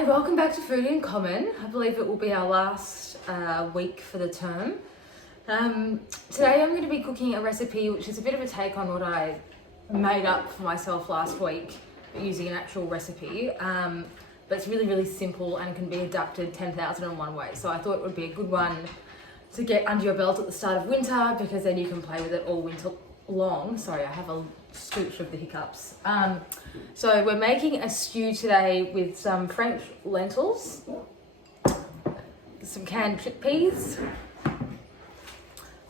Hi, welcome back to Food in Common. I believe it will be our last week for the term. Today I'm going to be cooking a recipe which is a bit of a take on what I made up for myself last week using an actual recipe. But it's really simple and can be adapted 10,001 ways. So I thought it would be a good one to get under your belt at the start of winter, because then you can play with it all winter long. Sorry, I have a scooch of the hiccups. So we're making a stew today with some French lentils, some canned chickpeas,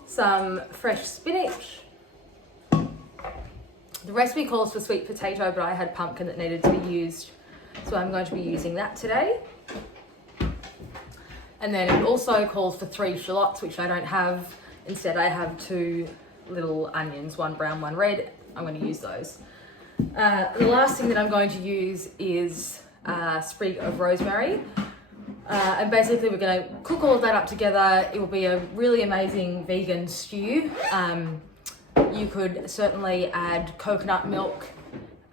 some fresh spinach. The recipe calls for sweet potato, but I had pumpkin that needed to be used, so I'm going to be using that today. And then it also calls for 3 shallots, which I don't have. Instead, I have 2 little onions, one brown, one red. I'm going to use those. The last thing that I'm going to use is a sprig of rosemary. And basically we're going to cook all of that up together. It will be a really amazing vegan stew. You could certainly add coconut milk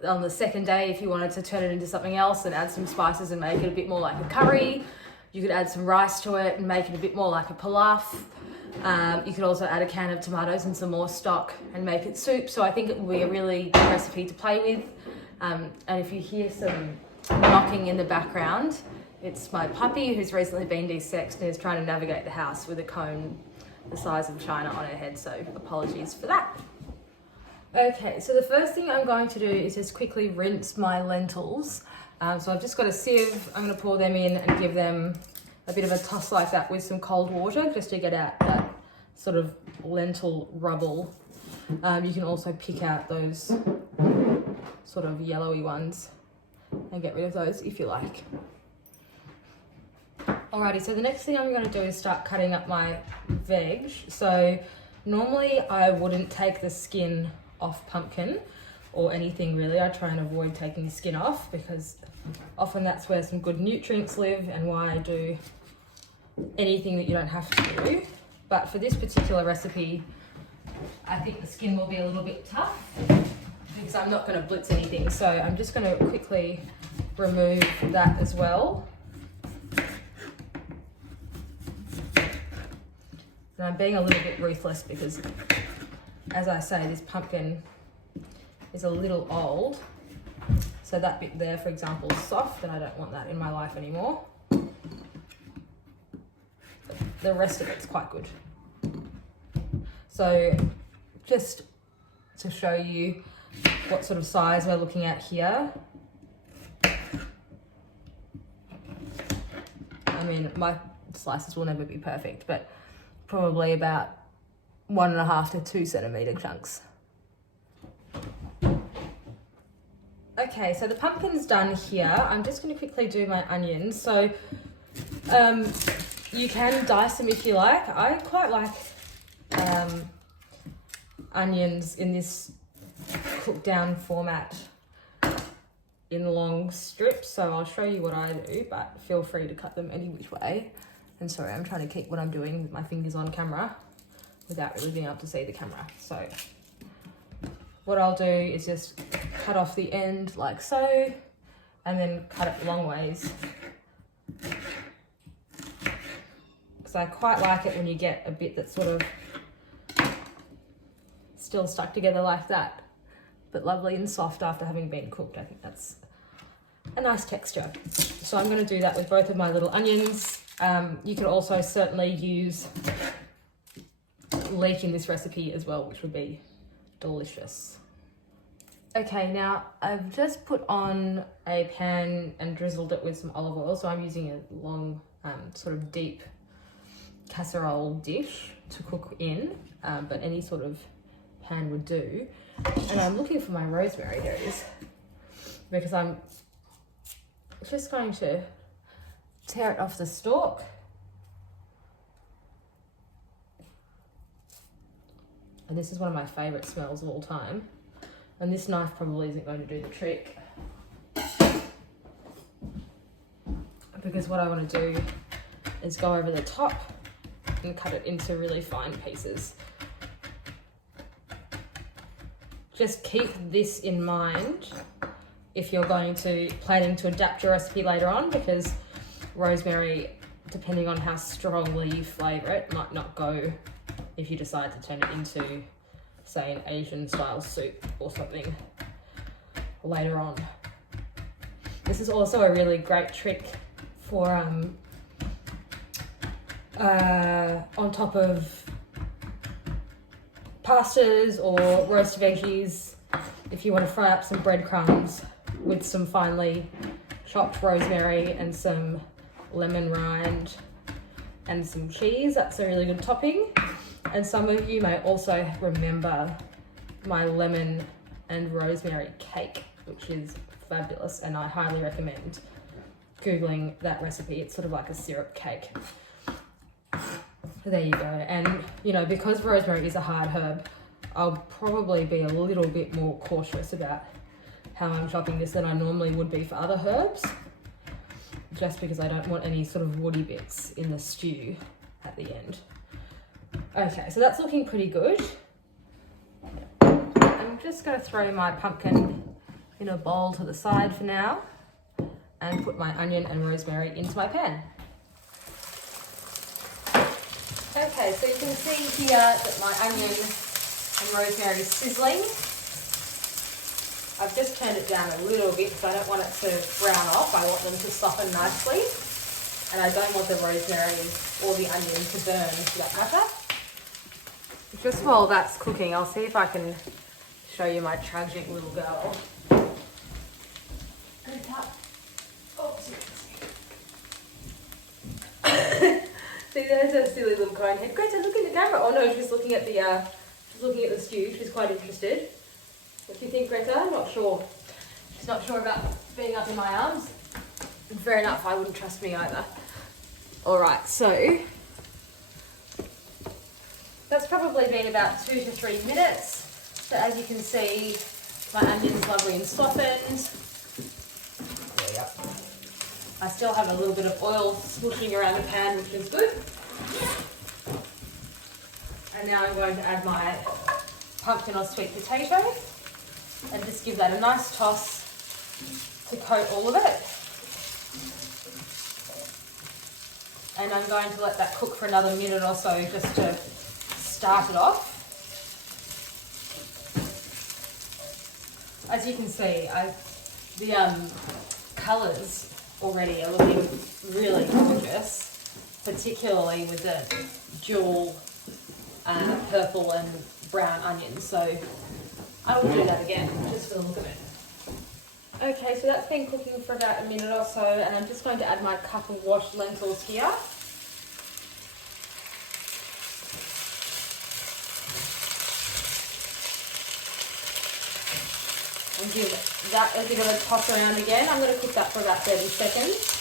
on the second day if you wanted to turn it into something else and add some spices and make it a bit more like a curry. You could add some rice to it and make it a bit more like a pilaf. You could also add a can of tomatoes and some more stock and make it soup. So I think it will be a really good recipe to play with. And if you hear some knocking in the background, it's my puppy who's recently been desexed and is trying to navigate the house with a cone the size of China on her head. So apologies for that. Okay, so the first thing I'm going to do is just quickly rinse my lentils. So I've just got a sieve. I'm going to pour them in and give them a bit of a toss like that with some cold water, just to get out that sort of lentil rubble. You can also pick out those sort of yellowy ones and get rid of those if you like. Alrighty, so the next thing I'm going to do is start cutting up my veg. So normally I wouldn't take the skin off pumpkin or anything really. I try and avoid taking the skin off because often that's where some good nutrients live and why I do anything that you don't have to do. But for this particular recipe, I think the skin will be a little bit tough because I'm not going to blitz anything. So I'm just going to quickly remove that as well. And I'm being a little bit ruthless because, as I say, this pumpkin is a little old. So that bit there, for example, is soft, and I don't want that in my life anymore. The rest of it's quite good. So just to show you what sort of size we're looking at here. I mean, my slices will never be perfect, but probably about 1.5 to 2 centimetre chunks. Okay, so the pumpkin's done here. I'm just going to quickly do my onions. So you can dice them if you like. I quite like onions in this cooked down format in long strips. So I'll show you what I do, but feel free to cut them any which way. And sorry, I'm trying to keep what I'm doing with my fingers on camera without really being able to see the camera. So what I'll do is just cut off the end like so, and then cut it long ways. Because I quite like it when you get a bit that's sort of still stuck together like that, but lovely and soft after having been cooked. I think that's a nice texture. So I'm going to do that with both of my little onions. You can also certainly use leek in this recipe as well, which would be delicious. Okay, now I've just put on a pan and drizzled it with some olive oil. So I'm using a long, sort of deep casserole dish to cook in, but any sort of pan would do. And I'm looking for my rosemary, there it is, because I'm just going to tear it off the stalk. And this is one of my favourite smells of all time. And this knife probably isn't going to do the trick, because what I want to do is go over the top and cut it into really fine pieces. Just keep this in mind if you're planning to adapt your recipe later on, because rosemary, depending on how strongly you flavour it, might not go if you decide to turn it into, say, an Asian style soup or something later on. This is also a really great trick for on top of pastas or roast veggies, if you want to fry up some breadcrumbs with some finely chopped rosemary and some lemon rind and some cheese. That's a really good topping. And some of you may also remember my lemon and rosemary cake, which is fabulous, and I highly recommend Googling that recipe. It's sort of like a syrup cake. There you go. And you know, because rosemary is a hard herb, I'll probably be a little bit more cautious about how I'm chopping this than I normally would be for other herbs, just because I don't want any sort of woody bits in the stew at the end. Okay, so that's looking pretty good. I'm just going to throw my pumpkin in a bowl to the side for now and put my onion and rosemary into my pan. Okay, so you can see here that my onion and rosemary is sizzling. I've just turned it down a little bit because I don't want it to brown off. I want them to soften nicely, and I don't want the rosemary or the onion to burn for that matter. Just while that's cooking, I'll see if I can show you my tragic little girl. See, there's a silly little cone head. Greta, look in the camera. Oh no, she's looking at the stew. She's quite interested. What do you think, Greta? I'm not sure. She's not sure about being up in my arms. Fair enough, I wouldn't trust me either. Alright, so that's probably been about 2 to 3 minutes. So as you can see, my onion's lovely and softened. There we go. I still have a little bit of oil swooshing around the pan, which is good. And now I'm going to add my pumpkin or sweet potato and just give that a nice toss to coat all of it. And I'm going to let that cook for another minute or so just to start it off. As you can see, the colours already are looking really gorgeous, particularly with the dual purple and brown onions. So I will do that again just for the look of it. Okay, so that's been cooking for about a minute or so, and I'm just going to add my cup of washed lentils here. And give that a bit of a toss around again. I'm going to cook that for about 30 seconds.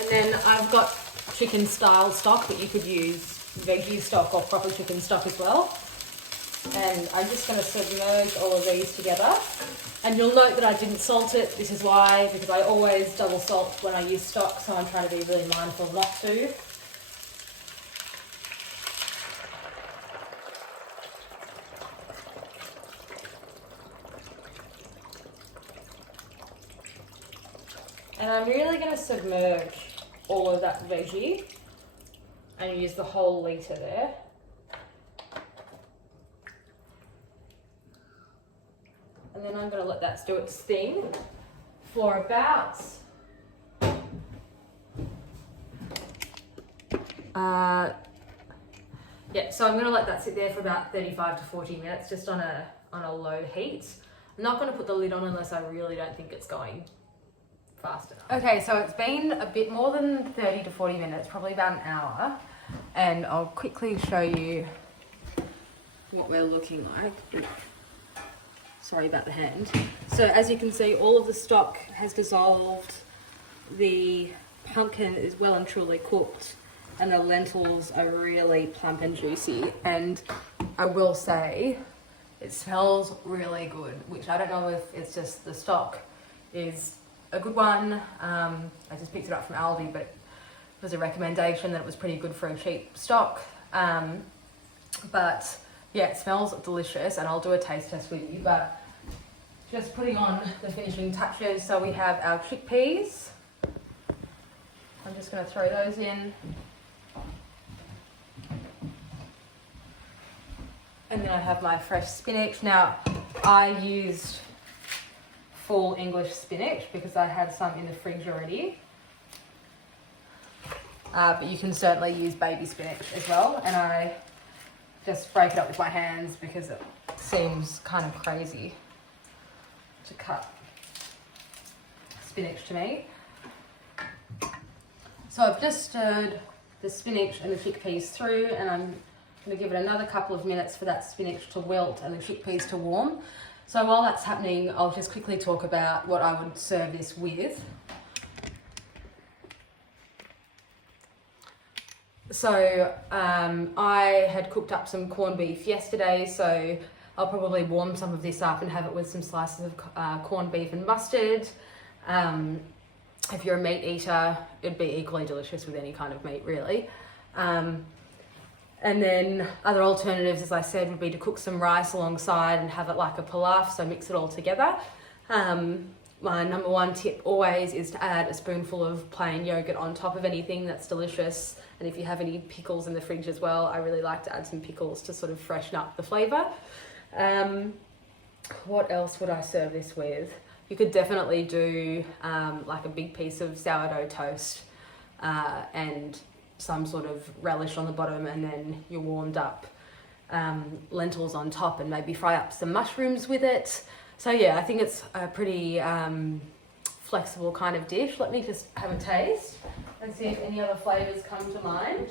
And then I've got chicken style stock, but you could use veggie stock or proper chicken stock as well. And I'm just going to submerge all of these together. And you'll note that I didn't salt it. This is why, because I always double salt when I use stock, so I'm trying to be really mindful not to. And I'm really going to submerge all of that veggie and use the whole litre there. And then I'm going to let that do its thing for about so I'm going to let that sit there for about 35 to 40 minutes just on a low heat. I'm not going to put the lid on unless I really don't think it's going fast enough. Okay, so it's been a bit more than 30 to 40 minutes, probably about an hour, and I'll quickly show you what we're looking like. Sorry about the hand. So as you can see, all of the stock has dissolved, the pumpkin is well and truly cooked, and the lentils are really plump and juicy. And I will say, it smells really good, which I don't know if it's just the stock is a good one. I just picked it up from Aldi, but for was a recommendation that it was pretty good for a cheap stock. But yeah, it smells delicious, and I'll do a taste test with you. But just putting on the finishing touches. So we have our chickpeas. I'm just going to throw those in. And then I have my fresh spinach. Now, I used full English spinach because I had some in the fridge already. But you can certainly use baby spinach as well. And I just break it up with my hands because it seems kind of crazy to cut spinach to me. So I've just stirred the spinach and the chickpeas through, and I'm going to give it another couple of minutes for that spinach to wilt and the chickpeas to warm. So while that's happening, I'll just quickly talk about what I would serve this with. So I had cooked up some corned beef yesterday, so I'll probably warm some of this up and have it with some slices of corned beef and mustard. If you're a meat eater, it'd be equally delicious with any kind of meat, really. And then other alternatives, as I said, would be to cook some rice alongside and have it like a pilaf, so mix it all together. My number one tip always is to add a spoonful of plain yogurt on top of anything. That's delicious. And if you have any pickles in the fridge as well, I really like to add some pickles to sort of freshen up the flavour. What else would I serve this with? You could definitely do like a big piece of sourdough toast and some sort of relish on the bottom, and then your warmed up lentils on top, and maybe fry up some mushrooms with it. So yeah, I think it's a pretty flexible kind of dish. Let me just have a taste and see if any other flavours come to mind.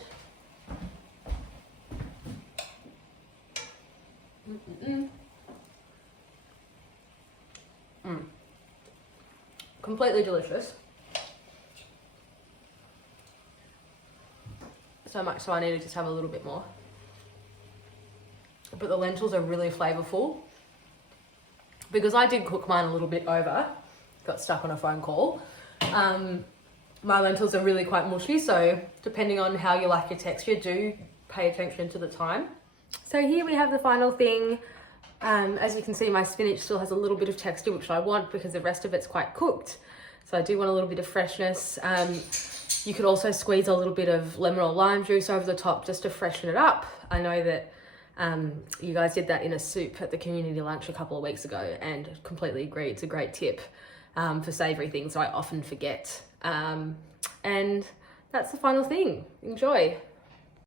Completely delicious. So much so I need to just have a little bit more. But the lentils are really flavourful. Because I did cook mine a little bit over, got stuck on a phone call. My lentils are really quite mushy, so depending on how you like your texture, do pay attention to the time. So here we have the final thing. As you can see, my spinach still has a little bit of texture, which I want because the rest of it's quite cooked. So I do want a little bit of freshness. You could also squeeze a little bit of lemon or lime juice over the top just to freshen it up. I know that you guys did that in a soup at the community lunch a couple of weeks ago, and completely agree. It's a great tip for savoury things I often forget. And that's the final thing. Enjoy.